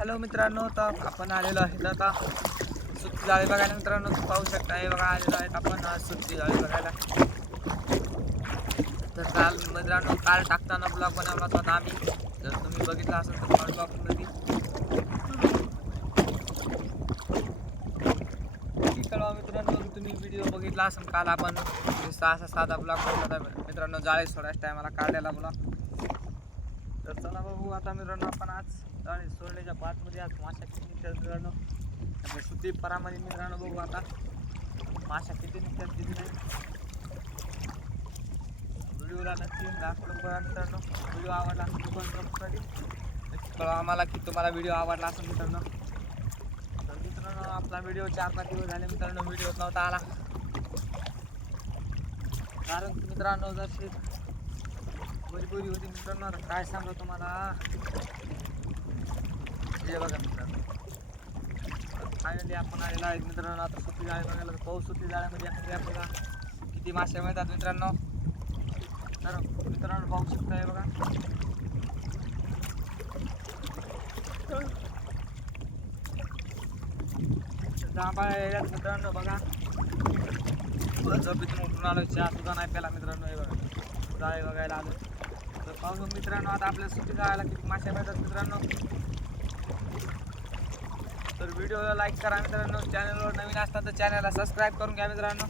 Hello मित्रांनो, तर आपण आलेलो आहे आता सुट्टी जाळी बघायला. मित्रांनो पाहू शकता, हे बघा आलेलो आहेत आपण आज सुट्टी जाळी बघायला. तर काल मित्रांनो टाकताना ब्लॉग बनवला होता आम्ही. जर तुम्ही बघितला असेल तर कमेंट बॉक्समध्ये कळवा मित्रांनो. तुम्ही व्हिडिओ बघितला असेल काल आपण असा साधा ब्लॉग बनवला होता मित्रांनो, जाळी सोडायच्या टायमाला काढलेला ब्लॉग. तर चला बघू आता मित्रांनो, आपण आज जाळी सोडल्याच्या बादमध्ये आज माशा किती निघतात मित्रांनो, आपल्या सुट्टी परामध्ये मित्रांनो. बघू आता माशा किती निघतात किती नाही. व्हिडिओला नक्की दाखवून बघा मित्रांनो. व्हिडिओ आवडला असेल तर नक्की कळवा आम्हाला की तुम्हाला व्हिडिओ आवडला असेल मित्रांनो. तर मित्रांनो आपला व्हिडिओ 4-5 दिवस झाले मित्रांनो व्हिडिओ नव्हता आला, कारण की मित्रांनो जर मजबुरी होती मित्रांनो. आता काय सांगू तुम्हाला, हे बघा मित्रांनो फायनली आपण आलेला आहे मित्रांनो आता सुट्टी जाळी बघायला. पाऊस सुट्टी जाळ्यामध्ये एखादी आपल्याला किती मासे मिळतात मित्रांनो. तर मित्रांनो पाहू शकता, हे बघा जांभळा यायला मित्रांनो. बघा झोपेतून उठून आलो, चहा सुद्धा नाही प्याला मित्रांनो. हे बघा जाळी बघायला आलो. तर पाहू मित्रांनो आता आपल्या सुट्टी जाळ्याला किती मासे मिळतात मित्रांनो. तर व्हिडिओला लाईक करा मित्रांनो. चॅनलवर नवीन असतात तर चॅनलला सबस्क्राईब करून घ्या मित्रांनो.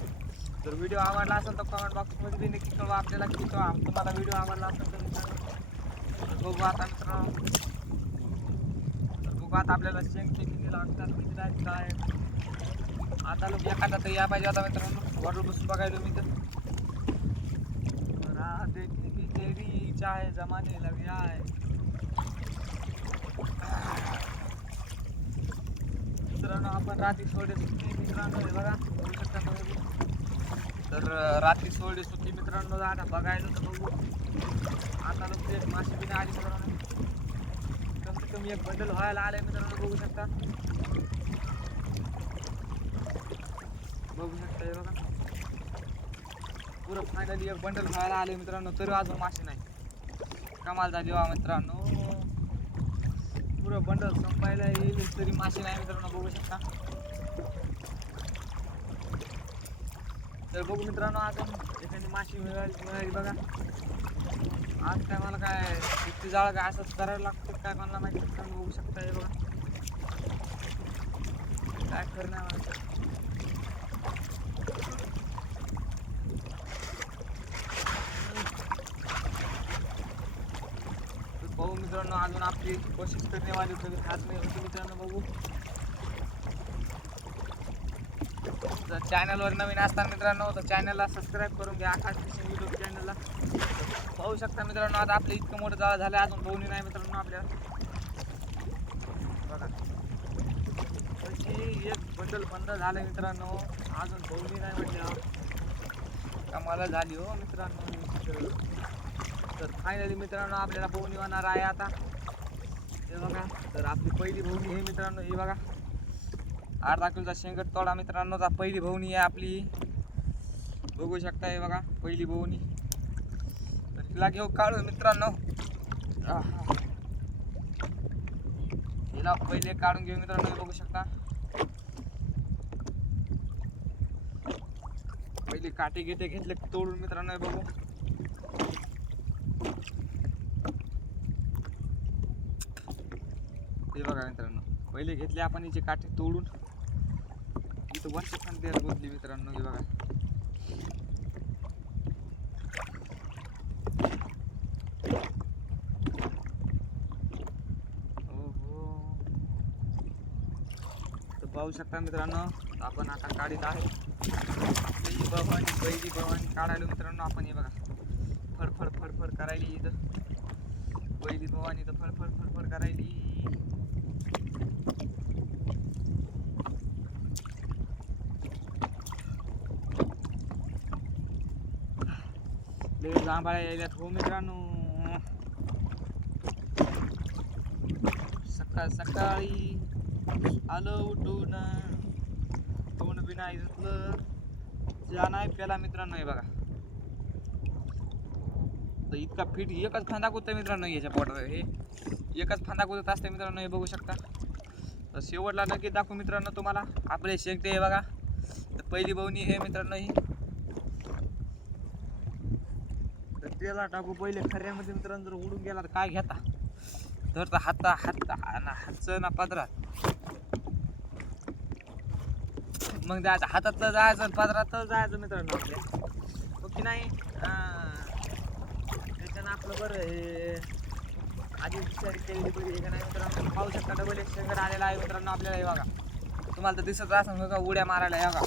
तर व्हिडिओ आवडला असेल तर कमेंट बॉक्समध्ये बी नक्की कळवा आपल्याला की तुम्हाला व्हिडिओ आवडला असेल तर मित्रांनो. बघू आता मित्रांनो, तर बघू आता आपल्याला शेंगचे किती लागतात किती नाही काय. आता लोक एखादा तर या पाहिजे आता मित्रांनो. वॉटर बसून बघायलो मी तर देखने की तेरी चाहे जमाने लग जाए. मित्रांनो आपण रात्री सोडे सुट्टी मित्रांनो, हे बघा बघू शकता तुम्ही. तर रात्री सोडे सुट्टी मित्रांनो आता बघायला तर बघू. आता लोक एक मासे बिना आली मित्रांनो, कमीत कमी एक बंडल व्हायला आले मित्रांनो. बघू शकता हे बघा पुरं फायनली एक बंडल व्हायला आले मित्रांनो. तरी अजून मासे नाही. कमाल झाली वा मित्रांनो, पुरं बंडल संपायला येईल तरी मासे नाही मित्रांनो. बघू शकता. तर बघू मित्रांनो अजून एखादी माशी मिळाली बघा. आज काय मला काय सुट्टी जाळ काय असंच करायला लागतं काय कोणाला माहिती मित्रांनो. बघू शकता हे बघा काय करणार मला. बघू मित्रांनो अजून आपली कोशिश करण्यावाली कधी हात नाही होती मित्रांनो. बघू जर चॅनलवर नवीन असतात मित्रांनो तर चॅनलला सबस्क्राईब करून घ्या. आकाश फिशिंग यूट्यूब चॅनलला. पाहू शकता मित्रांनो आता आपलं इतकं मोठं जाळं झालं, अजून बहुणी नाही मित्रांनो आपल्या. बघा तशी एक बंडल बंद झालं मित्रांनो, अजून बहुणी नाही म्हटलं कमाला झाली हो मित्रांनो. तर फायनली मित्रांनो आपल्याला बहुणी होणार आहे आता. हे बघा तर आपली पहिली बहुणी हे मित्रांनो. हे बघा अर्धा किलोचा शेंगट तोडा मित्रांनो. आता पहिली बहुणी आहे आपली. बघू शकता हे बघा पहिली बहुणी. तर तिला घेऊ काढू मित्रांनो. हिला पहिले काढून घेऊ मित्रांनो. हे बघू शकता पहिली काटे गिटे घेतले तोडून मित्रांनो. हे बघू हे बघा मित्रांनो पहिले घेतले आपण हिचे काटे तोडून. इथं वर्ष खांद्याला बोलली मित्रांनो. हे बघा हो. तर पाहू शकता मित्रांनो आपण आता काढीत आहे पहिली भवानी काढायला मित्रांनो आपण. हे बघा फडफड फडफड करायली इथं पहिली भवानी तर फडफड फडफड करायली. लय जांभळ्या यायल्यात हो मित्रांनो. सकाळ सकाळी आलो उठून, तोंड बी नाही धुतलं, चहा नाही प्याला मित्रांनो. हे बघा तर इतका फिट एकच फांदा कुदतं मित्रांनो याच्या पोटावर, हे एकच फांदा कुदत असते मित्रांनो, हे बघू शकता. तर शेवटला नक्की दाखवू मित्रांनो तुम्हाला आपले शेंगटे. हे बघा, तर पहिली बवणी हे मित्रांनो ही. तर त्याला टाकू पहिले खऱ्यामध्ये मित्रांनो. जर उडून गेला तर काय घेता, तर हातचं ना पदरात, मग जायचं हातातलं जायचं पदरात जायचं मित्रांनो आपल्या, की नाही. त्याच्यानं आपलं बरं हे आधी विचार केलेली बरी आहे का नाही मित्रांनो. पाहू शकता डबल एक शेंगट आलेला आहे मित्रांनो आपल्याला. हे बघा, तुम्हाला तर दिसत असं का उड्या मारायला. हे बघा,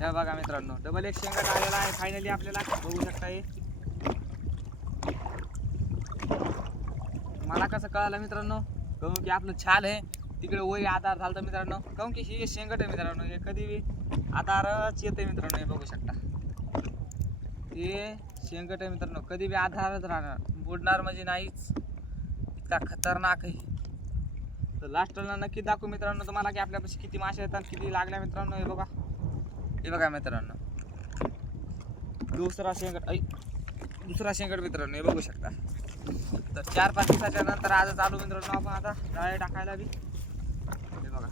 हे बघा मित्रांनो, डबल एक शेंगट आलेला आहे फायनली आपल्याला, बघू शकता. हे मला कसं कळालं मित्रांनो, कहून की आपलं छाल आहे तिकडे वही आधार झालं मित्रांनो. कहून की हे शेंगट आहे मित्रांनो, हे कधी बी आधारच येते मित्रांनो. हे बघू शकता, हे शेंगट आहे मित्रांनो, कधी बी आधारच राहणार, बुडणार म्हणजे नाहीच, इतका खतरनाक आहे. तर लास्टला नक्की दाखवू मित्रांनो तुम्हाला की आपल्यापाशी किती मासे येतात, किती लागल्या मित्रांनो. हे बघा, हे बघा मित्रांनो, दुसरा शेंगट मित्रांनो, हे बघू शकता. तर 4-5 दिवसाच्या नंतर आजच आलो मित्रांनो आपण आता जाळे टाकायला बी. हे बघा,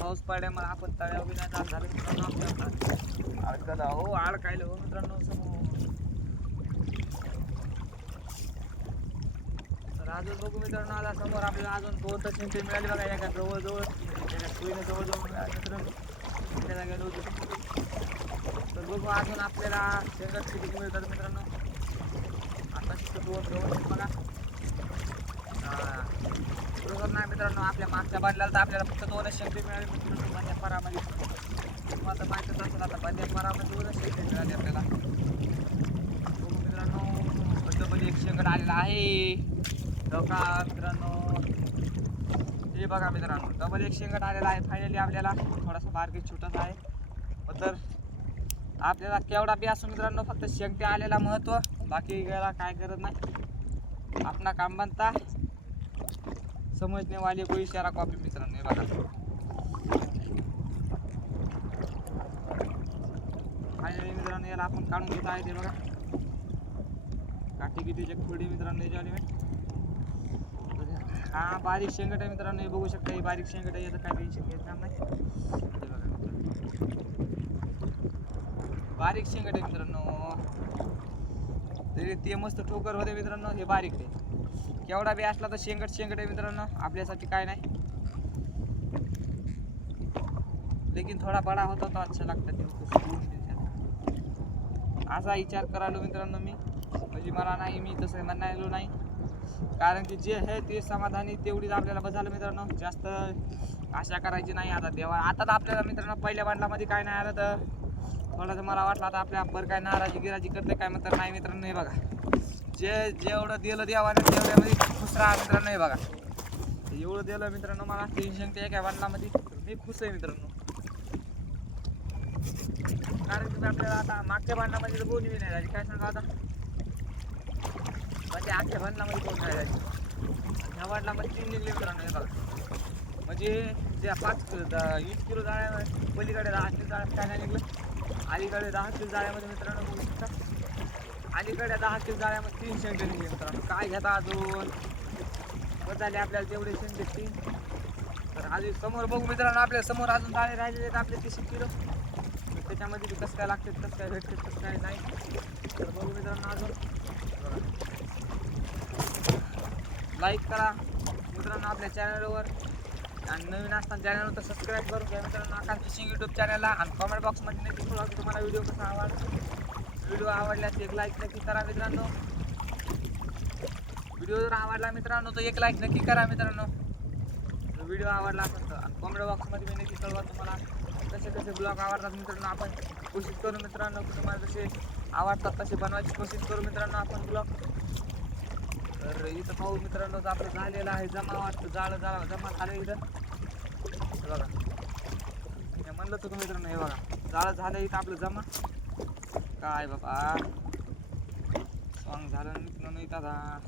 पाऊस पडल्यामुळे आपण तळ्यावर बी नाही जात झालं मित्रांनो. आपल्या अडकला हो, अडकायला हो मित्रांनो समोर. तर अजून बघू मित्रांनो, आता समोर आपल्याला अजून 2 शेंगटे मिळाले बघा. एका जवळजवळ एका सोयीने जवळजवळ मिळाले मित्रांनो, त्याला गेलो होतो. तर बघू अजून आपल्याला शेंगट किती मिळतात मित्रांनो. आता तिथं 2 जवळ बघा. बरोबर नाही मित्रांनो, आपल्या मागच्या बांधल्याला तर आपल्याला फक्त 2 शेंगटे मिळाले मित्रांनो बंद्या पारामध्ये. तुम्हाला माहितीच असेल आता बंद्या पारामध्ये 2 शेंगटे मिळाले आपल्याला. बघू मित्रांनो, डबल एक शेंगट आलेला आहे बघा मित्रांनो. हे बघा मित्रांनो, डबल एक शेंगट आलेला आहे फायनली आपल्याला. थोडासा बारकीत छोटासा आहे, तर आपल्याला केवढा बी असो मित्रांनो, फक्त शेंगटे आलेला महत्व, बाकी गेला काय करत नाही. आपला काम बनता समजने वाली कोई इशारा कॉपी मित्रांनो. हे बघा, फायनली मित्रांनो याला आपण काढून घेत आहे. ते बघा, काठी कितीचे थोडी मित्रांनो याच्यावाली मी. हा बारीक शेंगट आहे मित्रांनो, हे बघू शकता. ही बारीक शेंगट आहे, याचं काय टेन्शन घ्यायचं काम नाही. हे बघा बारीक शेंगट आहे मित्रांनो, तरी ते मस्त ठोकर होते मित्रांनो. हे बारीक आहे, केवढा बी असला तर शेंगट आहे मित्रांनो, आपल्यासाठी काय नाही. लेकिन थोडा बडा होता तो अच्छा लागता. असा विचार करायलो मित्रांनो मी, म्हणजे मला नाही, मी तसं म्हणायलो नाही, कारण की जे आहे ते समाधानी तेवढीच आपल्याला बसायला मित्रांनो. जास्त आशा करायची नाही. आता देवा आता तर आपल्याला मित्रांनो पहिल्या बांधलामध्ये काय नाही आलं तर थोडंसं मला वाटलं आता आपल्या पर काय नाराजी गिराजी करते काय म्हणतात. नाही मित्रांनो, हे बघा, जेवढं दिलं देवाने तेवढ्यामध्ये खुश राहा मित्रांनो. हे बघा, एवढं दिलं मित्रांनो मला 3 शेंगटे एका बांधलामध्ये, मी खुश आहे मित्रांनो. कारण की आपल्याला आता मागच्या बांधलामध्ये तर कोणी बी नाही झाली, काय सांगा आता, म्हणजे आजच्या बांधलामध्ये कोण नाही झाली. ह्या बांधलामध्ये 3 निघले मित्रांनो. हे बघा, म्हणजे ज्या 20 किलो जाळ्या पलीकडे 10 किलो जाळ्यात काय नाही निघलं, अलीकडे 10 किलो जाळ्यामध्ये मित्रांनो बघू शकता. अलीकडे 10 किलो जाळ्यामध्ये 3 शेंगटे निघले मित्रांनो. काय घेता अजून बस झाले आपल्याला तेवढे शेंगटे 3. तर अजून समोर बघू मित्रांनो, आपल्या समोर अजून जाळे राहिलेले आहेत आपले 30 किलो. त्याच्यामध्ये कसं काय लागते, कसं काय भेटते, कसं काय नाही. तर बघू मित्रांनो अजून. लाईक करा मित्रांनो आपल्या चॅनलवर, आणि नवीन असताना चॅनलवर तर सबस्क्राईब करून घ्या मित्रांनो आकाश फिशिंग यूट्यूब चॅनलला. आणि कमेंट बॉक्समध्ये नक्की कळवा की तुम्हाला व्हिडिओ कसा आवडला. व्हिडिओ आवडल्यास एक लाईक नक्की करा मित्रांनो. व्हिडिओ जर आवडला मित्रांनो तर एक लाईक नक्की करा मित्रांनो, व्हिडिओ आवडला असेल तर. आणि कमेंट बॉक्समध्ये मी नक्की कळवा तुम्हाला कसे ब्लॉग आवडतात मित्रांनो. आपण कोशिश करू मित्रांनो की तुम्हाला जसे आवडतात तसे बनवायची कोशिश करू मित्रांनो आपण ब्लॉग. तर इथं पाहू मित्रांनो आपलं झालेलं आहे जमा, वाटतं जाळं जमा झालं इथं. बघा, हे म्हणलं होतं मित्रांनो, हे बघा जाळं झालं इथं आपलं जमा. काय बाबा सॉंग झालं मित्रांनो इथं. आता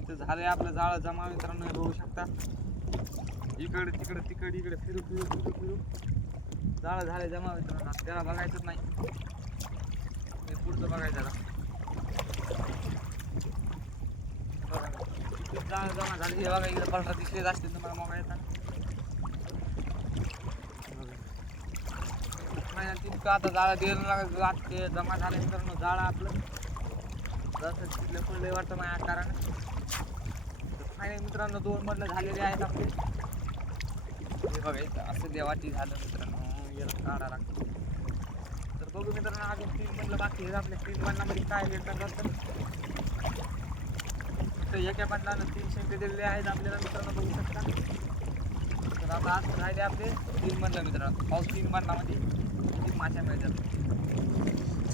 इथं झालंय आपलं जाळं जमा मित्रांनो. हे बघू शकता, इकडे तिकडे फिरू. जाळं झाले जमा मित्रांनो. त्याला बघायचंच नाही, हे पुढचं बघायचं त्याला. जाळं जमा झाले हे बघा. इकडे पलटा दिसलेच असतील तुम्हाला मोबाईल येताना. तितकं आता जाळं द्यायला ते जमा झाले मित्रांनो. जाळं आपलं जसं तिथलं पडलं वाटतं माझ्या कारण. फायनल मित्रांनो 2 मधलं झालेले आहेत आपले. हे बघायचं असं देवाटी झालं मित्रांनो. याला काढा लागतं. तर बघू मित्रांनो अजून 3 मधलं बाकी आहे आपल्या. 3 बंडामध्ये काय भेटलं करतं. तर एका बंडानं 3 शेंगे दिलेले आहेत आपल्याला मित्रांनो, बघू शकता. तर आता आज राहिले आपले 3 मधलं मित्रांनो. पाऊस 3 बंडामध्ये किती माश्या मिळतात.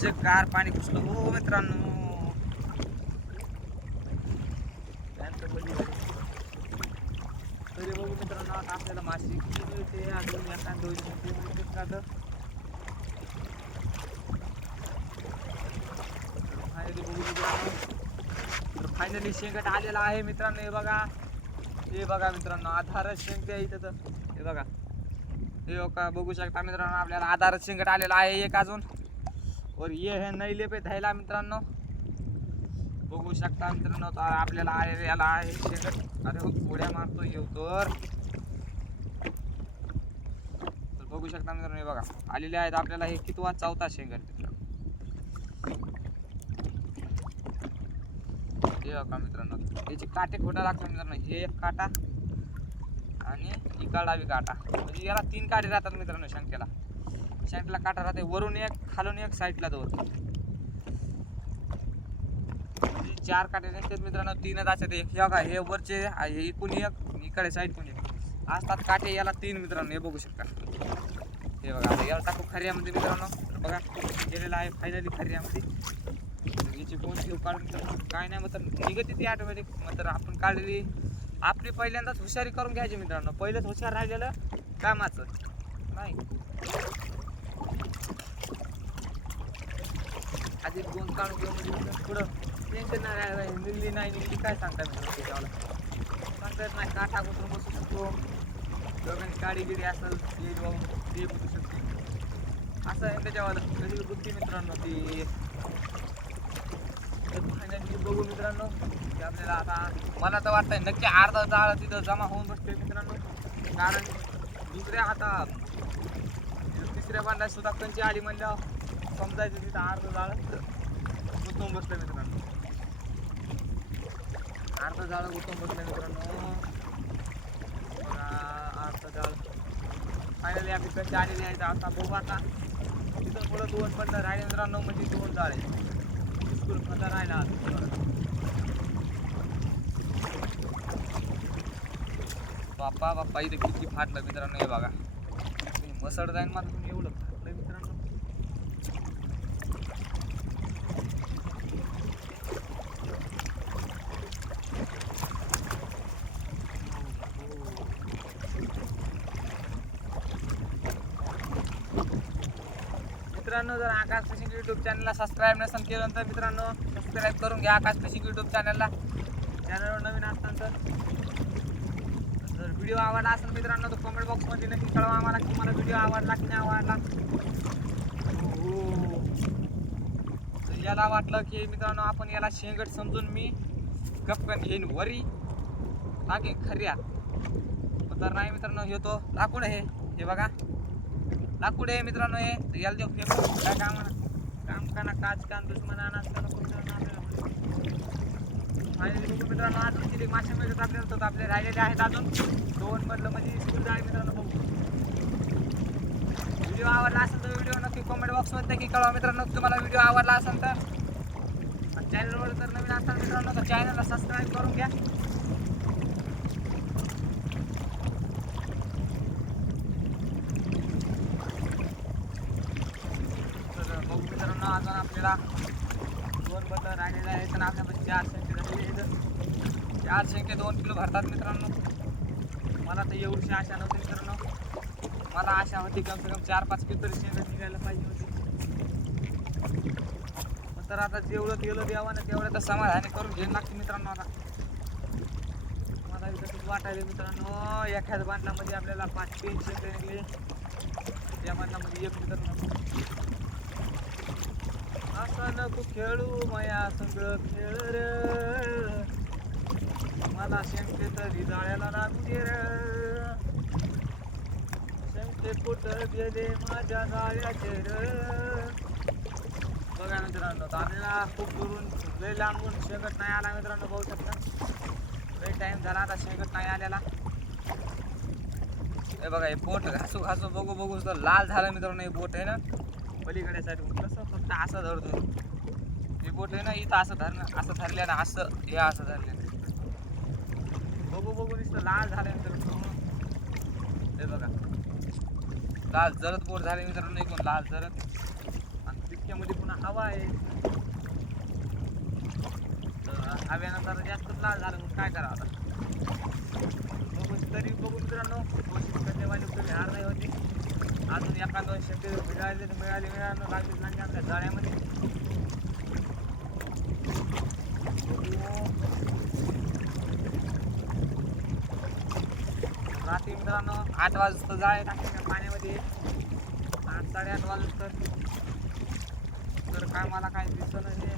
जे गार पाणी घुसलं हो मित्रांनो. तरी बघू मित्रांनो आता आपल्याला मासे किती मिळते. अजून एका 2 मिळते का. तर फायनली बघू मित्रांनो. तर फायनली शेंगट आलेला आहे मित्रांनो. हे बघा, हे बघा मित्रांनो आधारच शेंगटे आहे इथं. तर हे बघा, हे का बघू शकता मित्रांनो. आपल्याला आधारच शेंगट आलेला आहे एक अजून. और ये है नैले पे थैला मित्रांनो. बघू शकता मित्रांनो आपल्याला आलेला आहे शेंगट. अरे उड्या मारतो येऊ तर बघू शकता मित्रांनो. हे बघा आलेले आहेत आपल्याला. हे कितवा 4था शेंगट मित्रांनो. हे बघा मित्रांनो याचे काटे खोटा लागतात मित्रांनो. हे एक काटा आणि इकडला बी काटा. म्हणजे याला 3 काटे राहतात मित्रांनो शंकेला. शंकेला काटा राहते वरून एक, खालून एक, साईडला 2. 4 काटे निघतात मित्रांनो. 3च असतात. एक हे बघा हे वरचे, हे इकडून एक, इकडे साईड कोण एक असतात काटे. याला 3 मित्रांनो. हे बघू शकता. हे बघा आता याला टाकू खऱ्यामध्ये मित्रांनो. तर बघा गेलेला आहे फायनली खऱ्यामध्ये. याची कोण ठेव काढून मित्रांनो काय नाही मग निघते ती ऑटोमॅटिक. मग तर आपण काढलेली आपली पहिल्यांदाच हुशारी करून घ्यायची मित्रांनो. पहिलंच हुशार राहिलेलं कामाचं नाही. आधी 2 काढून घेऊन पुढं टेन्शन नाही. निघली नाही निघली काय सांगता मित्रांनो. त्याच्यावाला सांगता येत नाही. काठा कुठून बसू शकतो. दोघांनी काडी गिडी असेल ते बसू शकते. असं आहे त्याच्यावालं कधी बुद्धी मित्रांनो ती. फायनली बघू मित्रांनो की आपल्याला आता मला तर वाटतंय नक्की अर्धा जाळं तिथं जमा होऊन बसते मित्रांनो. कारण दुसऱ्या आता 3ऱ्या बांधात सुद्धा कंची आली म्हणल्यावर समजायचं तिथं अर्ध जाळं गुंतवून बसलं मित्रांनो. अर्ध जाळं गुंतवून बसलं मित्रांनो. अर्ध जाळं फायनली आपली कंची आलेली आहे. आता बघू आता तिथं पुढं 2 बंड राहिले मित्रांनो. म्हणजे 2 जाळे खतर राहिला. बाप्पा बाप्पा इथे किती फाटलं मित्रांनो. हे बघा मसड जाईन मला तुम्ही एवढं फाटलं मित्रांनो. मित्रांनो जर आकाश फिशिंग यूट्यूब चॅनलला सबस्क्राईब नसेल केलं तर मित्रांनो सबस्क्राईब करून घ्या आकाश फिशिंग यूट्यूब चॅनलला. चॅनलवर नवीन असताना जर व्हिडिओ आवडला असेल मित्रांनो तर कमेंट बॉक्समध्ये नक्की कळवा आम्हाला की मला व्हिडिओ आवडला की नाही आवडला. तर याला वाटलं की मित्रांनो आपण याला शेंगट समजून मी गपकन घेईन वरी टाके खऱ्या. तर नाही मित्रांनो हे तो लाकूड आहे. हे बघा लाकूड आहे मित्रांनो. हे याला देऊ फेकू काय काम का ना काच कान दुश्मन असताना फायनली बघू मित्रांनो अजून किती मासे मिळतात आपल्याला. तर आपले राहिलेले आहेत अजून 2 मधलं म्हणजे सुद्धा आहे मित्रांनो. बघू व्हिडिओ आवडला असेल तर व्हिडिओ नक्की कमेंट बॉक्समध्ये नक्की कळवा मित्रांनो. तुम्हाला व्हिडिओ आवडला असेल तर चॅनलवर जर नवीन असाल मित्रांनो तर चॅनलला सबस्क्राईब करून घ्या. बघू मित्रांनो अजून आपल्याला 2 बंद राहिलेले आहेत. आणि आपल्यापाशी 4 शेंगे राहिलेले आहेत. 4 शेंगे 2 किलो भरतात मित्रांनो. मला तर एवढीशी आशा नव्हती मित्रांनो. मला आशा होती कम से कम 4-5 किलो तरी शेंगे निघायला पाहिजे होती. तर आता जेवढं गेलं देवानं तेवढं तर समाधानी करून घ्यायला लागते मित्रांनो. आता मला तसंच वाटायला मित्रांनो. एखाद्या बांधल्यामध्ये आपल्याला 5-3 शेंगे निघले त्या मधल्यामध्ये एक मित्रांनो. असं नको खेळू माया संग खेळ र, मला शंके तरी जाळ्याला लागू दे र, शंके कुठं गेले माझ्या जाळ्याचे र. बघा मित्रांनो, आपल्याला खूप दुरून लय लांबून शेंगट नाही आला मित्रांनो, बघू शकता. लय टाइम झाला आता शेंगट नाही आलेला. हे बघा, हे बोट घासू घासू बघू बघू तर लाल झालं मित्रांनो. हे बोट आहे ना पलीकडे साईड, कसं फक्त असं धरतो हे बोट आहे ना, इथं असं धरणं, असं धरल्यानं असं हे असं धरल्यानं बघू बघू नुसतं लाल झालं मित्रांनो. हे बघा, लाल जरद बोट झाले मित्रांनो, एकदम लाल जरद. आणि तितक्यामध्ये पुन्हा हवा आहे, हव्यानंतर जास्त लाल झालं मग काय करावं आता. तरी बघू मित्रांनो, कोशिश करण्यावाली कधी हार नाही होती. अजून एका दोन शब्द मिळाले मिळालं लागले नाही आमच्या जाळ्यामध्ये. रात्री मित्रांनो 8 वाजता जाळे टाकायच्या पाण्यामध्ये, 8 साडेआठ वाजता. तर काय मला काय दिसलं नाही.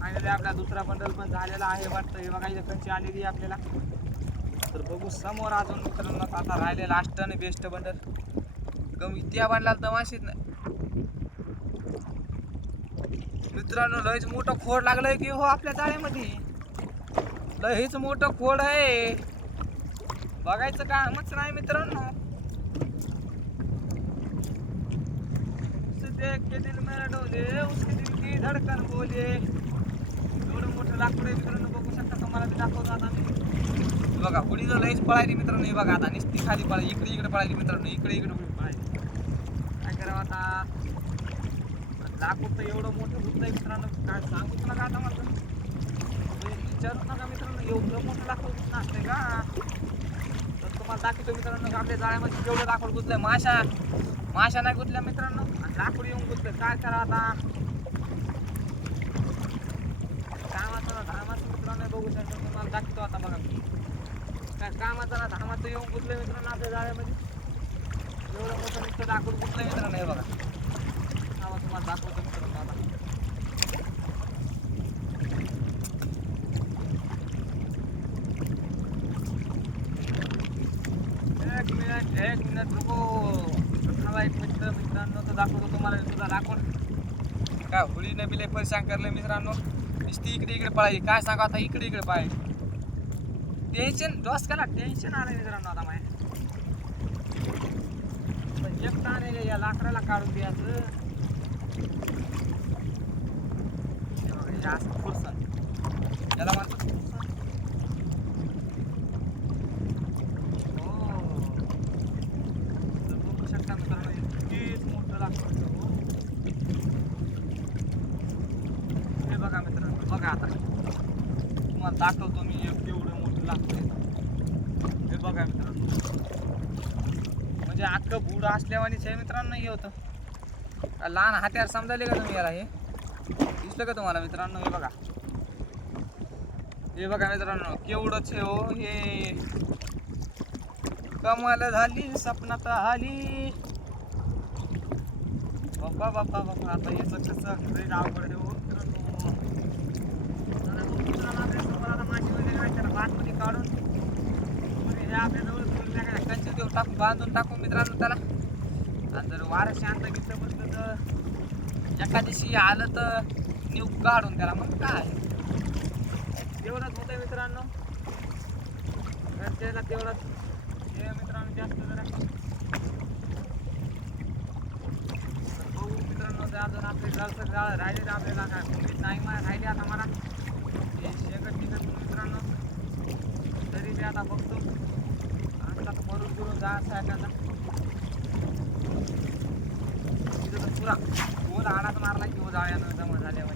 फायनली आपला दुसरा बंडल पण झालेला आहे वाटतं. हे बघा, इथे कंची आलेली आहे आपल्याला. तर बघू समोर अजून मित्रांनो आता राहिले लास्ट आणि बेस्ट बंडल. कमी त्या बंडलाला तर माशीच नाही मित्रांनो. लयच मोठं खोड लागलंय की हो आपल्या जाळ्यामध्ये, लयच मोठं खोड आहे. बघायचं कामच नाही मित्रांनो. देख के दिल मेरा डोले, उसके दिल की धडकन बोले. एवढं मोठं लाकूड आहे मित्रांनो, बघू शकता. तुम्हाला मी दाखवतो आता मी. बघा, पुढे तर लयच पळायली मित्रांनो. हे बघा, आता नुसती खाली पळायली, इकडे इकडे पळायली मित्रांनो, इकडे इकडे पळायली. काय करावं आता. लाकूड तर एवढं मोठं होत आहे मित्रांनो, काय सांगूच नका आता. मला विचारूच नका मित्रांनो, एवढं मोठं लाकूड कुठं असतंय का. तर तुम्हाला दाखवतो मित्रांनो, आपल्या जाळ्यामध्ये केवढं लाकूड गुतलंय. माशा नाही गुतल्या मित्रांनो, आणि लाकूड येऊन गुतलं. काय करावं आता. कामाचं ना धामाचं मित्रांनो, बघू शकता. तुम्हाला दाखवतो आता. बघा, काय कामाचं ना धामाचं येऊन गुतलं मित्रांनो आपल्या जाळ्यामध्ये. एवढं मोठं नुसतं लाकूड गुतलं मित्रांनो. हे बघा, तुम्हाला दाखवतो मित्रांनो आता. एक मिनिट रुको, थांबा एक मिनिट मित्रांनो. तर दाखवतो तुम्हाला सुद्धा दाखवून. काय होळीने बिले परेशान करले मित्रांनो. नुसती इकडे इकडे पळायची. काय सांगा आता, इकडे इकडे पळायची. टेन्शन डोसक्याला टेन्शन आलं मित्रांनो आता माहिती. एक ताण आहे या लाकडाला काढून द्यायचं. असं फुरसन याला म्हणतात फुरसन. बघू शकता मित्रांनो, इतकीच मोठं लाकूड. हे बघा मित्रांनो, बघा आता तुम्हाला दाखवतो मी केवढं मोठं लाकूड आहे. हे बघा मित्रांनो, म्हणजे अख्खं बुड असल्यावानीच आहे मित्रांनो. हे होतं लहान हात्यार समजायले का तुम्ही याला. हे दिसलं का तुम्हाला मित्रांनो. हे बघा, हे बघा मित्रांनो, केवढंच आहे हो हे. कमाल झाली सपनात आली. बाप्पा बाप्पा बाप्पा, आता याचं कसं लय अवघड आहे हो मित्रांनो. आपल्या माशी वगैरे नाही त्याला भातमध्ये काढून हे आपल्या जवळ कंची देऊन टाकून बांधून टाकू मित्रांनो त्याला. आणि जर वारं शांत घेतलं बसलं तर एका दिवशी आलं तर न्यू काढून त्याला. मग काय तेवढंच होतं मित्रांनो, घरच्याला तेवढंच हे मित्रांनो जास्त जरा. बघू मित्रांनो, अजून आपले घरचं जाळ राहिले आपल्याला काय नाही राहिले आता मला हे शेगट निघत मित्रांनो. तरी मी आता बघतो आता मरून करून जायचं आहे त्याचा. तिथं तर पुरा गोल आडाच मारला की हो जाळ्यानं जमा झाल्यावर.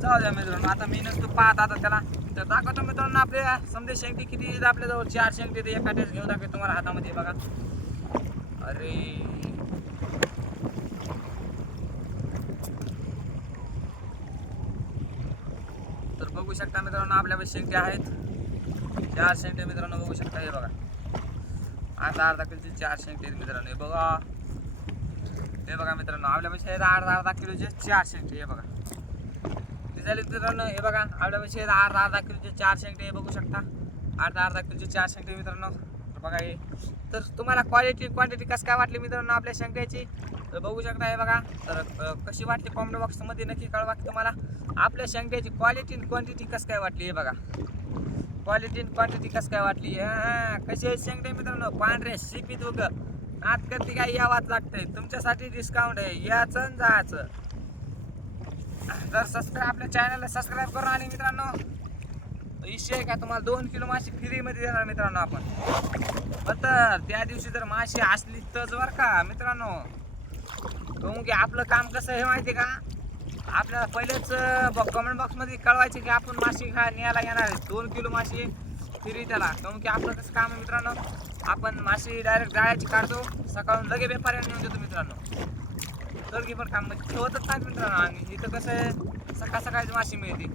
जाऊ द्या मित्रांनो, आता मी नसतो पाहत आता त्याला. तर दाखवतो मित्रांनो आपल्या समजे शेंगटी किती आपल्याजवळ. 4 शेंगटी ते एखाद्याच घेऊन दाखवतो तुम्हाला हातामध्ये. बघा, अरे बघू शकता मित्रांनो आपल्याकडे शेंगटे आहेत 4 शेंगटे मित्रांनो बघू शकता. हे बघा अर्धा किलोचे 4 शेंगटे आहेत मित्रांनो. हे बघा मित्रांनो आपल्यापाशी आहेत अर्धा किलोचे 4 शेंगटे. हे बघा झाले मित्रांनो. हे बघा आपल्यापाशी आहेत अर्धा किलोचे 4 शेंगटे. हे बघू शकता अर्धा किलोचे 4 शेंगटे मित्रांनो. बघा हे तर तुम्हाला क्वांटिटी कसं काय वाटली मित्रांनो आपल्या शेंगट्याची तर बघू शकता. हे बघा तर कशी वाटली कॉमेंट बॉक्समध्ये नक्की कळवा की तुम्हाला आपल्या शेंगट्याची क्वालिटी आणि क्वांटिटी कसं काय वाटली. हे बघा क्वालिटी आणि क्वांटिटी कसं काय वाटली. कशी आहे शेंगटे मित्रांनो पांढरे शिपीत उगं आत करते काय यावाच लागतंय. तुमच्यासाठी डिस्काउंट आहे याचं जायचं. तर आपल्या चॅनलला सबस्क्राईब करून आणि मित्रांनो विषय काय तुम्हाला 2 किलो माशी फ्रीमध्ये देणार मित्रांनो आपण. तर त्या दिवशी जर माशी असली तरच बरं का मित्रांनो. कहून की आपलं काम कसं आहे माहिती आहे का आपल्याला पहिलेच कमेंट बॉक्समध्ये कळवायचे की आपण माशी न्यायला येणार आहे 2 किलो माशी फ्री त्याला. कहून की आपलं कसं काम आहे मित्रांनो आपण माशी डायरेक्ट जाळ्याची काढतो सकाळून लगे व्यापाऱ्यांना नेऊन देतो मित्रांनो. तडकी पण काम ठेवतच नाही मित्रांनो. आणि इथं कसं आहे सकाळची माशी मिळते.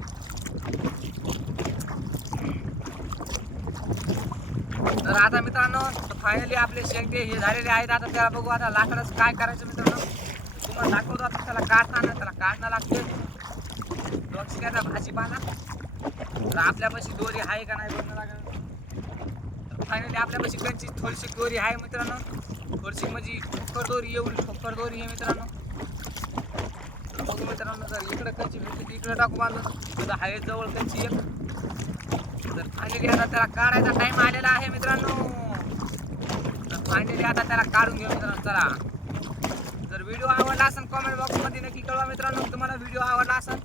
तर आता मित्रांनो फायनली आपले शेंगटे हे झालेले आहेत. आता त्याला बघू आता लाकडाचं काय करायचं मित्रांनो तुम्हाला दाखवतो. आता त्याला काढणं लागते त्याचा भाजीपाला. तर आपल्यापाशी दोरी आहे का नाही बघणं लागेल. तर फायनली आपल्यापाशी कंची थोडीशी दोरी आहे मित्रांनो. थोडीशी म्हणजे ठोकर दोरी आहे मित्रांनो. तर बघू मित्रांनो जर इकडं कंची भेटली इकडं टाकू बांधून तर आहे जवळ कंची एक. तर फायनली आता त्याला काढायचा टाइम आलेला आहे मित्रांनो. तर फायनली आता त्याला काढून घेऊ मित्रांनो. चला जर व्हिडिओ आवडला असेल कमेंट बॉक्समध्ये नक्की कळवा मित्रांनो तुम्हाला व्हिडिओ आवडला असेल.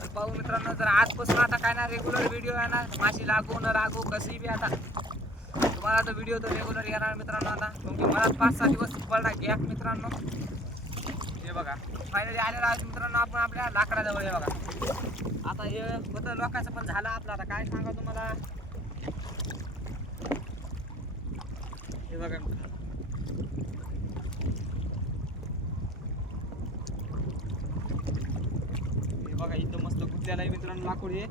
तर पाहू मित्रांनो जर आजपासून आता काय ना रेग्युलर व्हिडिओ येणार माशी लागू न लागू कशी बी आता तुम्हाला तर व्हिडिओ तर रेग्युलर येणार मित्रांनो. आता क्योंकि मला 5-6 दिवस पडला गॅप मित्रांनो. हे बघा फायनली आलेला आहे मित्रांनो आपण आपल्या लाकडाजवळ. हे बघा आता हे बदल लोकांचं पण झालं आपलं. आता काय सांगा तुम्हाला. हे बघा मित्रांनो हे बघा इथं मस्त गुंतलेलं आहे मित्रांनो लाकूड हे.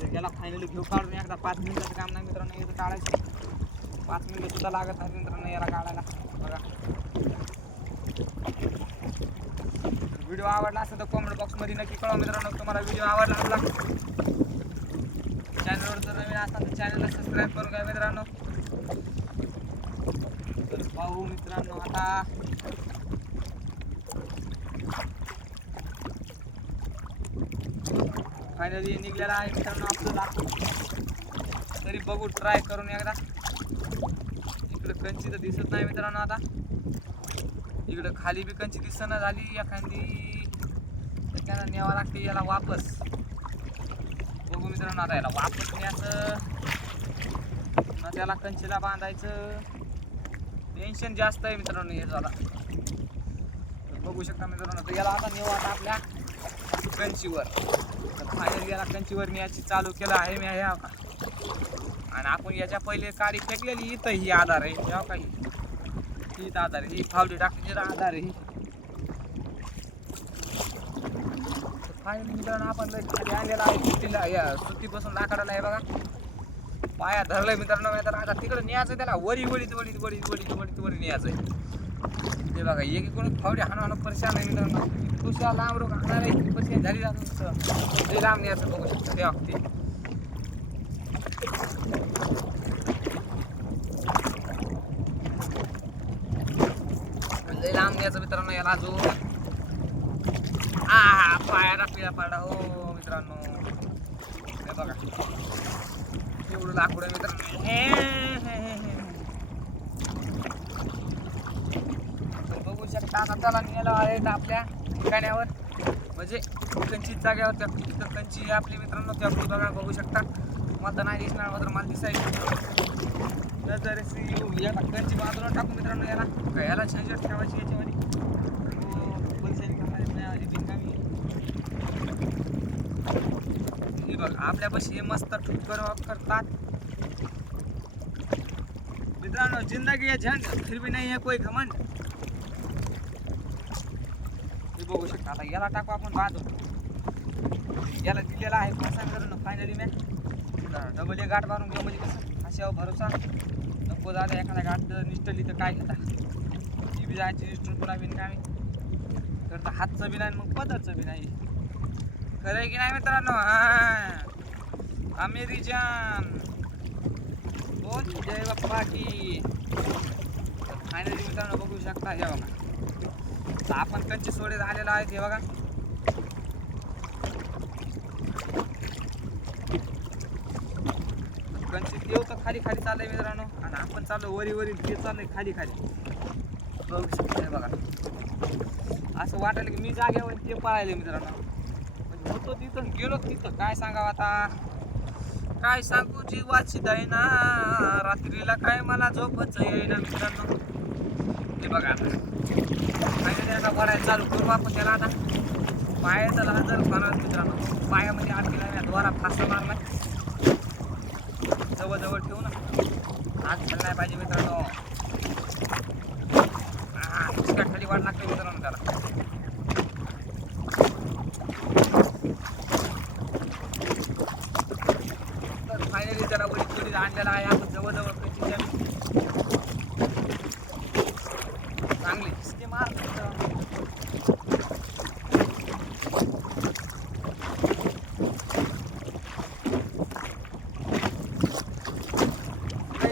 तर याला फायनली घेऊ काढून एकदा 5 मिनिटाचं काम नाही मित्रांनो. याचं काढायचं 5 मिनिटं सुद्धा लागत नाही मित्रांनो याला काढायला. बघा व्हिडिओ आवडला असेल तर कमेंट बॉक्समध्ये नक्की कळवा मित्रांनो तुम्हाला व्हिडिओ आवडला आपला. चॅनलवर जर नवीन असाल तर चॅनलला सबस्क्राईब करून घ्या मित्रांनो. तर पाहू मित्रांनो आता फायनली निघलेला आहे मित्रांनो आपलं लाकूड. तरी बघू ट्राय करून एकदा. इकडं कंची तर दिसत नाही मित्रांनो. आता इकडं खाली बी कंची दिसना झाली एखादी तर त्याला न्यावं लागते याला वापस. बघू मित्रांनो आता याला वापस न्यायचं ना त्याला कंचीला बांधायचं. टेन्शन जास्त आहे मित्रांनो हे झाला. बघू शकता मित्रांनो तर याला आता नेऊ आता आपल्या कंचीवर. तर फायनली याला कंचीवर न्यायची चालू केलं आहे मी. ह्या का आणि आपण याच्या पहिले काडी फेकलेली इथं ही आधार आहे. ह्या काही ही आधार ही फावडी टाकण्याची आधार आहे. फायनली मित्रांनो आपण खाली आणलेला आहे सुट्टीला या सुट्टीपासून लाकडाला. आहे बघा पाया धरलंय मित्रांनो. तर आता तिकडे न्यायचं त्याला वरी न्यायचं आहे. ते बघा एक कोणी फावडी हाणं परेशान आहे मित्रांनो. दुसरा लांब रोग हाणार आहे परेशान झाली जातं ते लांब न्यायचं बघू शकतो ते अगदी. लांब न्यायचं मित्रांनो याला जो पायाला पिळा पडला हो मित्रांनो. हे बघा एवढं लाकूड आहे मित्रांनो. बघू शकता आता त्याला न्यायला आहेत आपल्या ठिकाण्यावर म्हणजे कंची जागेवर त्या तिथं कंची आपली मित्रांनो त्या बघा बघू शकता. मला तर नाही दिसणार मात्र मला दिसायची. जर याला कंची बाजूला टाकू मित्रांनो याला याला झंझट ठेवायची याच्यामध्ये. हे बघ आपल्यापाशी हे मस्त ठोकर करतात मित्रांनो. जिंदगी है झंड फिर भी नहीं है कोई घमंड. हे बघू शकता आता याला टाकू आपण बाजू. याला दिलेला आहे फासा मित्रांनो. फायनली मी डबल एक गाठ मारून घेऊ म्हणजे कसं अशावर भरोसा नको झाला. एखादा गाठ जर निष्ठली तर काय घेता ती बी जायची निष्ठून पुन्हा बिन काय तर हातचं बी नाही मग पदरचं बी नाही. खरं आहे की नाही मित्रांनो. हा अमेरी जान बोल जय बाप्पा की. फायनली मित्रांनो बघू शकता हे बघा आपण कंची सोडे झालेला आहे हे बघा. कंची देव तर खाली खाली चाललंय मित्रांनो आणि आपण चाललो वरी वरी ते चाललंय खाली खाली. बघू शकता हे बघा असं वाटायला की मी जागेवर ते पळायले मित्रांनो. म्हणजे होतो तिथं गेलो तिथं काय सांगावं आता. काय सांगू जीवाची दैना रात्रीला काय मला झोपच येईना मित्रांनो. हे बघा आता आता पडायला चालू करू आपण त्याला. आता पायाचा लहान जर फारच मित्रांनो पायामध्ये आत गेला द्वारा फासा मारला जवळजवळ ठेवू ना आग झालं नाही पाहिजे मित्रांनो. चिकट खाली वाढ लागते मित्रांनो त्याला. तर फायनली त्याला वडी आणलेला आहे आपण जवळजवळ चांगली किसके मार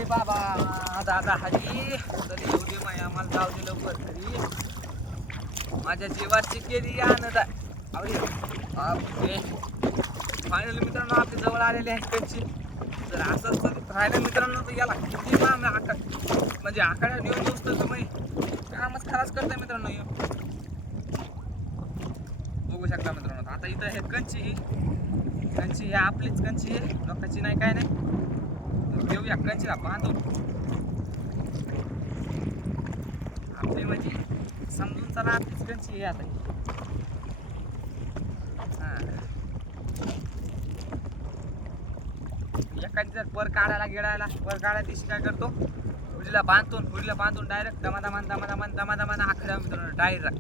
बाबा. दादा हरी तरी येऊ दे माय आम्हाला जाऊ दे लवकर तरी माझ्या जीवाची केली आनंद. फायनली मित्रांनो आपल्या जवळ आलेले आहेत त्यांची. जर असंच राहिलं मित्रांनो तर याला किती म्हणजे आखाड्या नेऊन देऊस तर तुम्ही कामच खराच करताय मित्रांनो. बघू शकता मित्रांनो आता इथं हे कंची ही आपलीच कंची आहे लोकांची नाही काय नाही. घेऊया कंचीला बांधून आपली म्हणजे समजून चला आपलीच कंची आहे आता. एखादी जर पर काढायला दिवशी काय करतो हुडीला बांधून डायरेक्ट दमादमान आखड्या मित्रांनो डायरेक्ट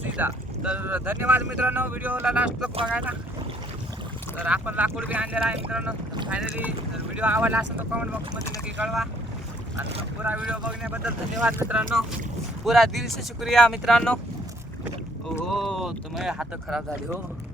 सीधा. तर धन्यवाद मित्रांनो व्हिडिओला लास्ट तक बघायला. तर आपण लाकूड बी आणलेला आहे मित्रांनो. फायनली जर व्हिडिओ आवडला असेल तर कमेंट बॉक्समध्ये नक्की कळवा. आणि पुरा व्हिडिओ बघण्याबद्दल धन्यवाद मित्रांनो. पुरा दिल से शुक्रिया मित्रांनो. हो तर माझे हात खराब झाले हो.